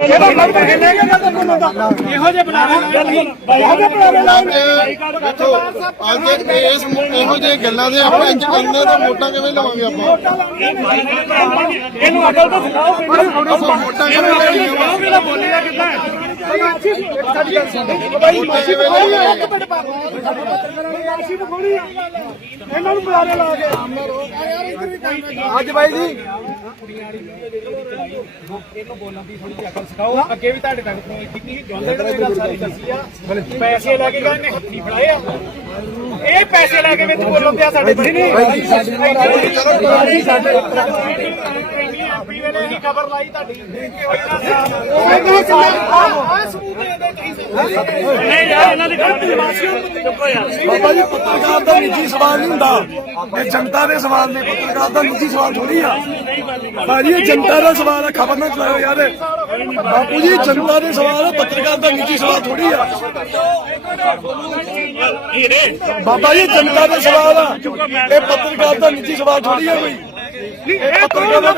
ਇਹਦਾ ਮਤ ਪੈਸੇ ਲੈ ਕੇ ਨਾ ਤੈਨੂੰ ਦਿੰਦਾ ਇਹੋ ਜਿਹੇ ਬਣਾ ਲੈ ਇਹੋ ਜਿਹੇ ਬਣਾ ਲੈ ਦੇਖੋ ਅੱਜ ਇਸ ਇਹੋ ਜਿਹੇ ਗੱਲਾਂ ਦੇ ਆਪਾਂ ਇੰਜ ਕਰਨੇ ਤਾਂ ਵੋਟਾਂ ਕਿਵੇਂ ਲਵਾਂਗੇ ਆਪਾਂ? ਇਹਨੂੰ ਅਕਲ ਤਾਂ ਸਿਖਾਓ। ਆਪਾਂ ਵੋਟਾਂ ਕਿਵੇਂ ਲੈਣੀਆਂ ਵਾ? ਕਿਹੜਾ ਬੋਲੇਗਾ ਕਿੱਦਾਂ ਇਹਨਾਂ ਨੂੰ ਬੁਲਾਰੇ ਲਾ ਕੇ। ਅੱਜ ਬਾਈ ਜੀ ਸਿਖਾਓ ਅੱਗੇ ਵੀ ਤੁਹਾਡੇ ਤੱਕ ਫੋਨ ਕੀਤੀ ਸੀ ਜੋਂਦੇ ਗੱਲ ਸਾਰੀ ਦੱਸੀ ਆ ਪੈਸੇ ਲੈ ਕੇ ਗਏ ਨੇ ਹੱਥੀ ਫੜਾਏ ਆ ਇਹ ਪੈਸੇ ਲੈ ਕੇ ਵਿੱਚ ਬੋਲਣ ਪਿਆ ਸਾਡੇ ਬੱਚੇ ਨਹੀਂ ਐਮਪੀ ਵੇਲੇ ਖਬਰ ਲਾਈ ਤੁਹਾਡੀ ਨਹੀਂ ਯਾਰ ਇਹਨਾਂ ਦੀ ਗੱਲ ਚੁੱਪੋ ਬਾਬਾ ਜੀ, ਪੱਤਰਕਾਰ ਦਾ ਨਿੱਜੀ ਸਵਾਲ ਨਹੀਂ ਹੁੰਦਾ। ਇਹ ਜਨਤਾ ਦੇ ਸਵਾਲ ਨੇ, ਪੱਤਰਕਾਰ ਦਾ ਨਿੱਜੀ ਸਵਾਲ ਥੋੜੀ ਆ। ਭਾਜੀ ਇਹ ਜਨਤਾ ਦਾ ਸਵਾਲ ਹੈ ਖਬਰ ਨਾ ਚਲਾਓ ਯਾਰ। ਬਾਪੂ ਜੀ ਜਨਤਾ ਦੇ ਸਵਾਲ ਹੈ ਪੱਤਰਕਾਰ ਦਾ ਨਿੱਜੀ ਸਵਾਲ ਥੋੜੀ ਆ। ਬਾਬਾ ਜੀ ਜਨਤਾ ਦਾ ਸਵਾਲ ਆ। ਇਹ ਪੱਤਰਕਾਰ ਦਾ ਨਿੱਜੀ ਸਵਾਲ ਥੋੜੀ ਆ ਕੋਈ। ਇਹ ਪੱਤਰਕਾਰ ਦਾ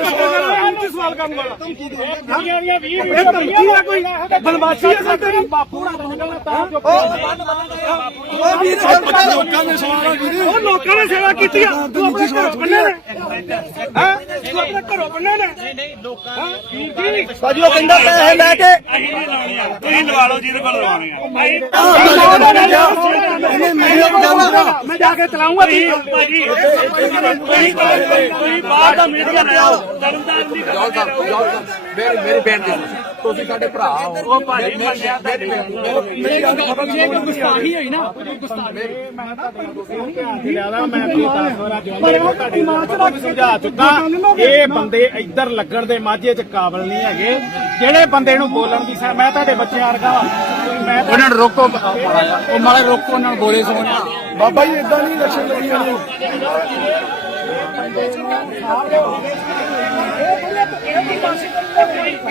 ਸਵਾਲ ਕਰਨ ਵਾਲਾ ਧਮਕੀਆਂ ਦੀਆਂ 20 ਇਹ ਧਮਕੀ ਆ ਕੋਈ? ਬਲਵਾਸੀ ਆ ਸਾਡੇ ਬਾਪੂ ਨਾਲ ਬੋਲਣਾ ਤਾਂ ਉਹ ਵੀਰ ਲੋਕਾਂ ਦੇ ਸਵਾਲ ਆ ਵੀਰ। ਉਹ ਲੋਕਾਂ ਨੇ ਸੇਵਾ ਕੀਤੀ ਆ। ਤੂੰ ਆਪਣੇ ਘਰੋਂ ਬੰਨੇ ਨੇ ਹੈ? ਤੂੰ ਆਪਣੇ ਘਰੋਂ ਬੰਨੇ ਨੇ ਨਹੀਂ ਨਹੀਂ ਲੋਕਾਂ ਵੀਰ ਜੀ ਭਾਜੀ ਉਹ ਕਹਿੰਦਾ ਪੈਸੇ ਲੈ ਕੇ ਤੁਸੀਂ ਲਵਾ ਲਓ ਜਿਹਦੇ ਕੋਲ ਲਵਾਉਣੇ ਆ ਨੂੰ ਮੈਂ ਜਾ ਕੇ ਚਲਾਉਂਗਾ ਭਾਜੀ ਤੁਸੀਂ ਤੁਸੀਂ ਬਾਹਰ ਦਾ ਮੀਡੀਆ ਲੈ ਆਓ ਦੀ ਸਾਹਿਬ ਜੋਲ ਸਾਹਿਬ ਮੇਰੀ ਮੇਰੀ ਬੇਨਤੀ ਤੁਸੀਂ ਸਾਡੇ ਭਰਾ ਹੋ ਉਹ ਭਾਜੀ ਮੰਨਿਆ ਤੁਹਾਡੀ ਮੇਰੀ ਗੱਲ ਗੁਸਤਾਖੀ ਹੋਈ ਨਾ ਮੈਂ ਤਾਂ ਧਿਆਨ ਚ ਲਿਆ ਮੈਂ ਆਪਣੀ ਦਸ ਵਾਰਾ ਜਿਉਂਦੇ ਨੂੰ ਤੁਹਾਡੀ ਮਾਂ ਚ ਸਮਝਾ ਚੁੱਕਾ ਇਹ ਬੰਦੇ ਇੱਧਰ ਲੱਗਣ ਦੇ ਮਾਝੇ ਚ ਕਾਬਲ ਨਹੀਂ ਹੈਗੇ ਜਿਹੜੇ ਬੰਦੇ ਨੂੰ ਬੋਲਣ ਦੀ ਸਾ ਮੈਂ ਤੁਹਾਡੇ ਬੱਚੇ ਵਰਗਾ ਵਾ ਮੈਂ ਤਾਂ ਉਹਨਾਂ ਨੂੰ ਰੋਕੋ ਉਹ ਮਾਲੇ ਰੋਕੋ ਉਹਨਾਂ ਨੂੰ ਗੋਲੇ ਸੋਣਾ ਬਾਬਾ ਜੀ ਇਦਾਂ ਨਹੀਂ ਇਲੈਕਸ਼ਨ ਲੜੀ ਜਾਣੀ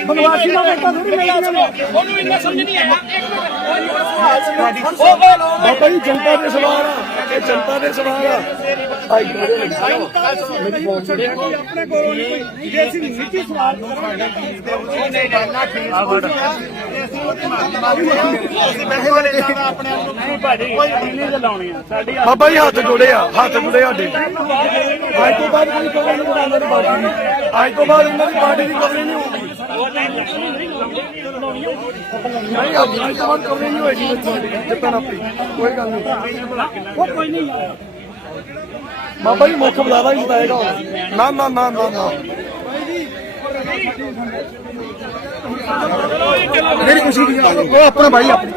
ਬਨਵਾਸੀ ਦਾ ਵੋਟਾਂ ਥੋੜੀ ਮਿਲਣੀਆਂ ਨੇ ਉਹਨੂੰ ਇੰਨਾ ਸਮਝ ਨਹੀਂ ਆਇਆ ਬਾਬਾ ਜੀ ਜਨਤਾ ਦੇ ਸਵਾਲ ਆ ਇਹ ਜਨਤਾ ਦੇ ਸਵਾਲ ਆ ਆਈ ਆਪਣੇ ਕੋਲੋਂ ਨਹੀਂ ਜੇ ਅਸੀਂ ਨਿੱਜੀ ਸਵਾਲ ਨਹੀਂ ਚਲਾਉਣੀ ਆ ਸਾਡੀ ਬਾਬਾ ਜੀ ਹੱਥ ਜੋੜੇ ਆ ਹੱਥ ਜੋੜੇ ਸਾਡੇ ਅੱਜ ਤੋਂ ਬਾਅਦ ਕੋਈ ਕਵਰ ਨਹੀਂ ਬਣਾਉਣਾ ਦੀ ਪਾਰਟੀ ਦੀ ਅੱਜ ਤੋਂ ਬਾਅਦ ਇਹਨਾਂ ਦੀ ਪਾਰਟੀ ਦੀ ਕਵਰ ਨਹੀਂ ਹੋਊਗੀ ਨਹੀਂ ਅੱਜ ਅੱਜ ਤੋਂ ਨਹੀਂ ਹੋਏਗੀ ਜਿੱਤਣ ਆਪਣੀ ਕੋਈ ਗੱਲ ਨਹੀਂ ਉਹ ਕੋਈ ਨਹੀਂ ਬਾਬਾ ਜੀ ਮੁੱਖ ਬੁਲਾਵਾ ਹੀ ਜਿਤਾਏਗਾ ਨਾ ਨਾ ਨਾ ਨਾ ਨਾ। ਮੇਰੀ ਖੁਸ਼ੀ ਦੀ ਉਹ ਆਪਣਾ ਭਾਈ, ਆਪਣੀ।